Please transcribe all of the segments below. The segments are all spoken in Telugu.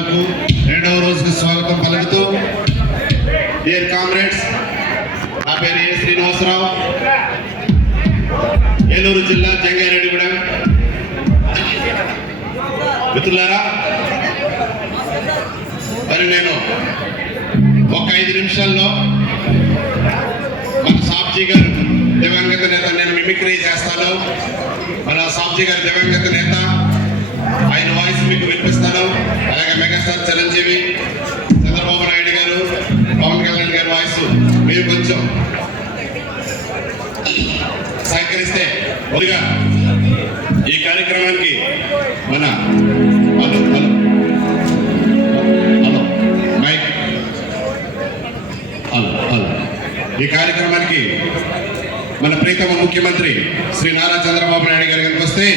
సభలకు రెండవ రోజుకు స్వాగతం పలుకుతూ, డియర్ కామ్రేడ్స్, నా పేరు ఏ శ్రీనివాసరావు, ఏలూరు జిల్లా జంగారెడ్డిగూడెం. మిత్రులారా, మరి నేను ఒక 5 నిమిషాల్లో మన సాబ్జీ గారు దివంగత నేత, నేను మిమిక్రీ చేస్తాను. మన సాబ్జీ గారు దివంగత నేత, ఆయన వాయిస్ మీకు వినిపిస్తాను. అలాగే మెగాస్టార్ చిరంజీవి, చంద్రబాబు నాయుడు గారు, పవన్ కళ్యాణ్ గారి వాయిస్ మీరు కొంచెం సహకరిస్తే ముందుగా ఈ కార్యక్రమానికి మన మైక్ ఈ కార్యక్రమానికి మన ప్రీతమ ముఖ్యమంత్రి శ్రీ నారా చంద్రబాబు నాయుడు గారి కనుక వస్తే,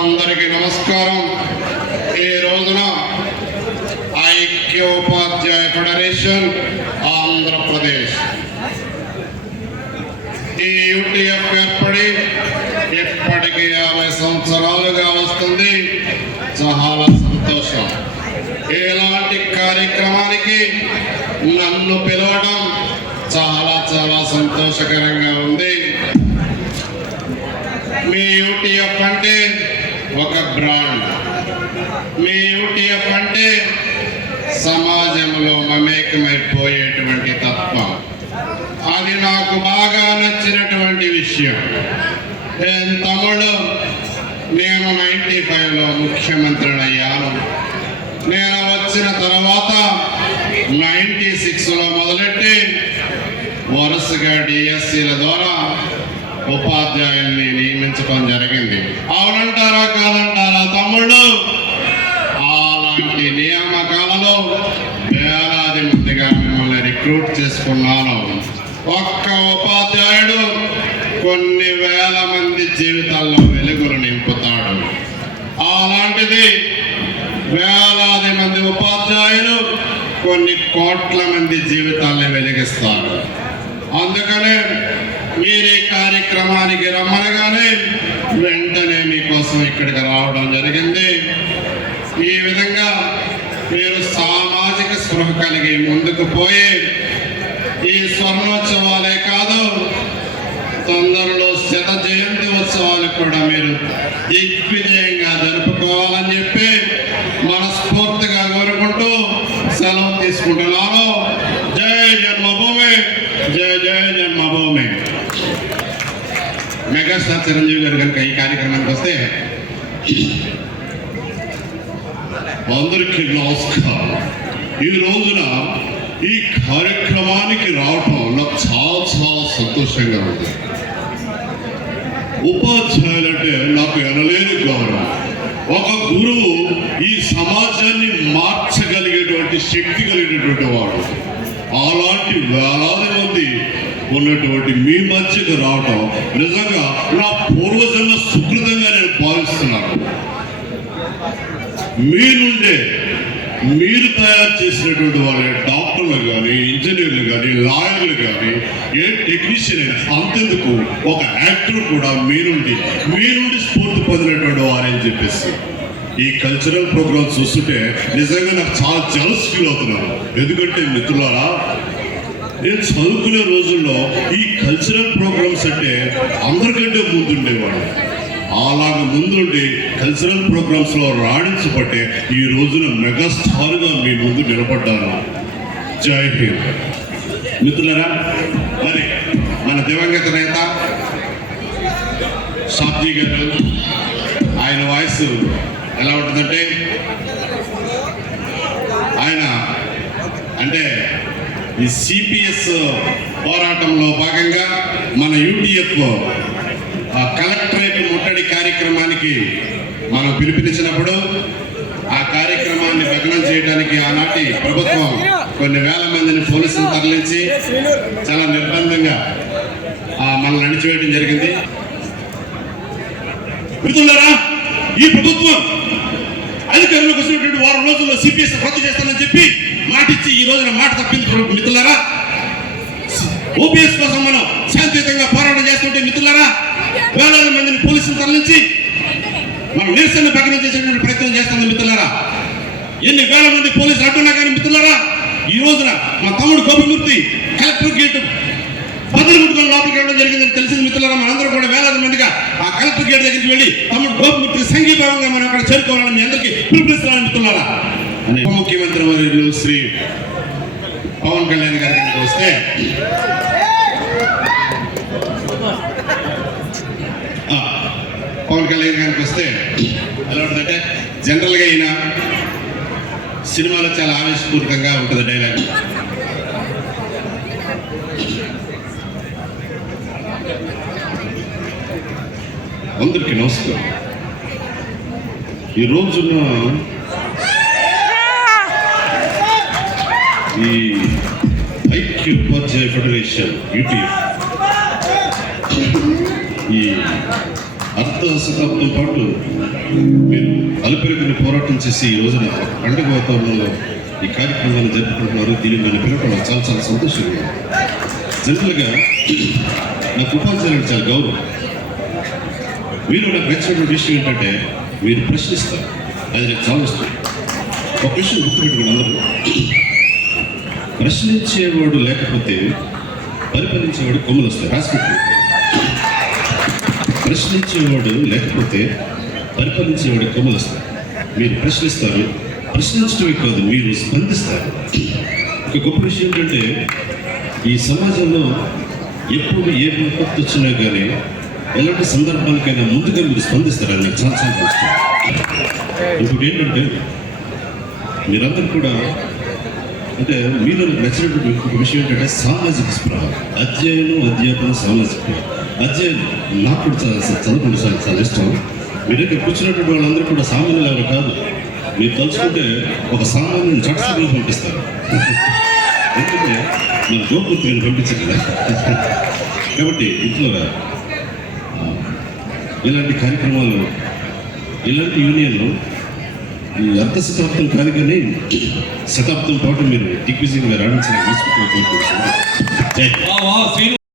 అందరికీ నమస్కారం. ఈ రోజున ఐక్యోపాధ్యాయ ఫెడరేషన్ ఆంధ్రప్రదేశ్ ఈ యూటీఎఫ్ ఏర్పడి ఇప్పటికి 50 సంవత్సరాలుగా వస్తుంది. చాలా సంతోషం. ఇలాంటి కార్యక్రమానికి నన్ను పిలవడం చాలా చాలా సంతోషకరంగా ఉంది. మీ యూటీఎఫ్ అంటే ఒక బ్రాండ్. మీ యూటీఎఫ్ అంటే సమాజంలో మమేకమైపోయేటువంటి తత్వం. అది నాకు బాగా నచ్చినటువంటి విషయం. తమ్ముడు, నేను 95లో ముఖ్యమంత్రిని అయ్యాను. నేను వచ్చిన తర్వాత 96లో మొదలెట్టి వరుసగా డిఎస్సీల ద్వారా ఉపాధ్యాయుల్ని నియమించడం జరిగింది. అవునంటారా కాదంటారా తమ్ముళ్ళు? అలాంటి నియామకాలలో వేలాది మందిగా మిమ్మల్ని రిక్రూట్ చేసుకున్నాను. ఒక్క ఉపాధ్యాయుడు కొన్ని వేల మంది జీవితాల్లో వెలుగులు నింపుతాడు. అలాంటిది వేలాది మంది ఉపాధ్యాయులు కొన్ని కోట్ల మంది జీవితాల్ని వెలిగిస్తారు. అందుకనే మీరు ఈ కార్యక్రమానికి రమ్మనగానే వెంటనే మీకోసం ఇక్కడికి రావడం జరిగింది. ఈ విధంగా మీరు సామాజిక స్పృహ కలిగి ముందుకు పోయి ఈ స్వర్ణోత్సవాలే కాదు, తొందరలో 100వ జయంతి ఉత్సవాలు కూడా మీరు దిగ్విజయంగా జరుపుకోవాలని చెప్పి మనస్ఫూర్తిగా కోరుకుంటూ సెలవు తీసుకుంటున్నాను. జై జన్మభూమి, జై జై జన్మభూమి. మెగాస్టార్ చిరంజీవి గారు కనుక ఈ కార్యక్రమానికి వస్తే, అందరికీ నమస్కారం. ఈ రోజున ఈ కార్యక్రమానికి రావటం నాకు చాలా చాలా సంతోషంగా ఉంది. ఉపాధ్యాయులంటే నాకు ఎనలేని గౌరవం. ఒక గురువు ఈ సమాజాన్ని మార్చగలిగేటువంటి శక్తి కలిగినటువంటి వాడు. అలాంటి వేలాది మంది ఉన్నటువంటి మీ మధ్యకు రావటం నిజంగా నా పూర్వజన్మ సుకృతంగా నేను భావిస్తున్నాను. మీ నుండే మీరు తయారు చేసినటువంటి వాళ్ళే డాక్టర్లు కానీ, ఇంజనీర్లు కానీ, లాయర్లు కానీ, ఏ టెక్నీషియన్ అంతెందుకు ఒక యాక్టర్ కూడా మీ నుండి స్ఫూర్తి పొందినటువంటి వారని చెప్పేసి ఈ కల్చరల్ ప్రోగ్రామ్స్ చూస్తుంటే నిజంగా నాకు చాలా జలస్ ఫీల్ అవుతున్నాను. ఎందుకంటే మిత్రులారా, నేను చదువుకునే రోజుల్లో ఈ కల్చరల్ ప్రోగ్రామ్స్ అంటే అందరికంటే ముందుండేవాడు. అలాగే ముందుండి కల్చరల్ ప్రోగ్రామ్స్ లో రాణించబట్టే ఈ రోజున మెగాస్టార్గా మీ ముందు నిలబడ్డాను. జై హింద్. మిత్రులారా, మరి మన దివంగత నేత సాబ్జీ గారు, ఆయన వాయిస్ ఎలా ఉంటుందంటే, ఆయన అంటే ఈ సిపిఎస్ పోరాటంలో భాగంగా మన యూటీఎఫ్ కలెక్టరేట్ ముట్టడి కార్యక్రమానికి మనం పిలుపునిచ్చినప్పుడు ఆ కార్యక్రమాన్ని భగ్నం చేయడానికి ఆనాటి ప్రభుత్వం కొన్ని వేల మందిని పోలీసులు తరలించి చాలా నిర్బంధంగా మనల్ని అణిచివేయడం జరిగింది. మిత్రులారా, ఈ ప్రభుత్వం అధికారంలోకి వచ్చినటువంటి వారం రోజుల్లో సిపిఎస్ రద్దు చేస్తానని చెప్పి మాటిచ్చి ఈ రోజున మాట తప్పింది. మిత్రులారా, ఓపీఎస్ కోసం మనం శాంతియుతంగా పోరాటం చేస్తుంటే మిత్రులారా, వేలాది మందిని పోలీసులు తరలించి మనం నిరసన ప్రకటన చేసేటువంటి ప్రయత్నం చేస్తుంది మిత్రులారా. ఎన్ని వేల మంది పోలీసులు అడ్డున్నా కానీ మిత్రులారా, ఈ రోజున మా తమ్ముడు గోపిమూర్తి కలెక్టర్ గేటు బదులు ముట్టుకొని లోపలికి వెళ్ళడం జరిగిందని తెలిసింది మిత్రులారా. మనందరూ కూడా వేలాది మందిగా ఆ కలెక్టర్ గేట్ దగ్గరికి వెళ్ళి తమ్ముడు గోపిమూర్తి సంఘీభావంగా మనం అక్కడ చేరుకోవాలని మీ అందరికీ పిలుపునిస్తున్నాను మిత్రులారా. ఉప ముఖ్యమంత్రి వర్యులు శ్రీ పవన్ కళ్యాణ్ గారి కనుక వస్తే, పవన్ కళ్యాణ్ గారికి వస్తే ఎలా ఉంటుందంటే, జనరల్గా ఈయన సినిమాలో చాలా ఆవేశపూరితంగా ఉంటుంది డైలాగ్. అందరికీ నమస్కారం. ఈ రోజున ఈ ఐక్య ఉపాధ్యాయ ఫెడరేషన్ యూటీఎఫ్ ఈ అర్ధ శతాబ్దం పాటు మీరు అలుపెరుగుని పోరాటం చేసి ఈ రోజున పండుగ వాతావరణంలో ఈ కార్యక్రమాన్ని జరుపుకుంటున్నారు. దీన్ని మనం పిలవడం చాలా చాలా సంతోషంగా ఉంది. జనరల్గా నాకు ఉపాధ్యాయులకు చాలా గౌరవం. మీరు నాకు నచ్చినటువంటి విషయం ఏంటంటే, మీరు ప్రశ్నిస్తారు. అది నాకు చాలా ఇష్టం. ఒక విషయం గుర్తుపెట్టుకుని అందరూ, ప్రశ్నించేవాడు లేకపోతే పరిపాలించేవాడు కొమ్ములు వస్తాయి. రాసిపెట్టు. ప్రశ్నించేవాడు లేకపోతే పరిపాలించేవాడు కొమ్ములు వస్తాయి. మీరు ప్రశ్నిస్తారు. ప్రశ్నించడమే కాదు, మీరు స్పందిస్తారు. ఒక గొప్ప విషయం ఏంటంటే, ఈ సమాజంలో ఎప్పుడు ఏ విపత్తు వచ్చినా కానీ ఎలాంటి సందర్భాలకైనా ముందుగా మీరు స్పందిస్తారు. అది నాకు చాలా చాలా ఇష్టం. ఇప్పుడు ఏంటంటే, మీరందరూ కూడా అంటే మీరు నచ్చినటువంటి ఇంకొక విషయం ఏంటంటే సామాజిక స్పృహ. అధ్యాపన సామాజిక అధ్యయనం నాకు కూడా చదువుకుంటే చాలా ఇష్టం. మీరైతే కూర్చున్నటువంటి వాళ్ళందరూ కూడా సామాన్యులు ఎవరు కాదు. మీరు తలుచుకుంటే ఒక సామాన్యుని చట్టసభలో పంపిస్తారు. ఎందుకంటే మన గోపూర్తిని పంపించారు కదా. కాబట్టి ఇంట్లో ఇలాంటి కార్యక్రమాలు, ఇలాంటి యూనియన్లు ఈ అర్ధ శతాబ్దం కాదు కానీ శతాబ్దం పాటు మీరు దిగ్విజయంగా రాణించిన కోరుకుంటున్నాను.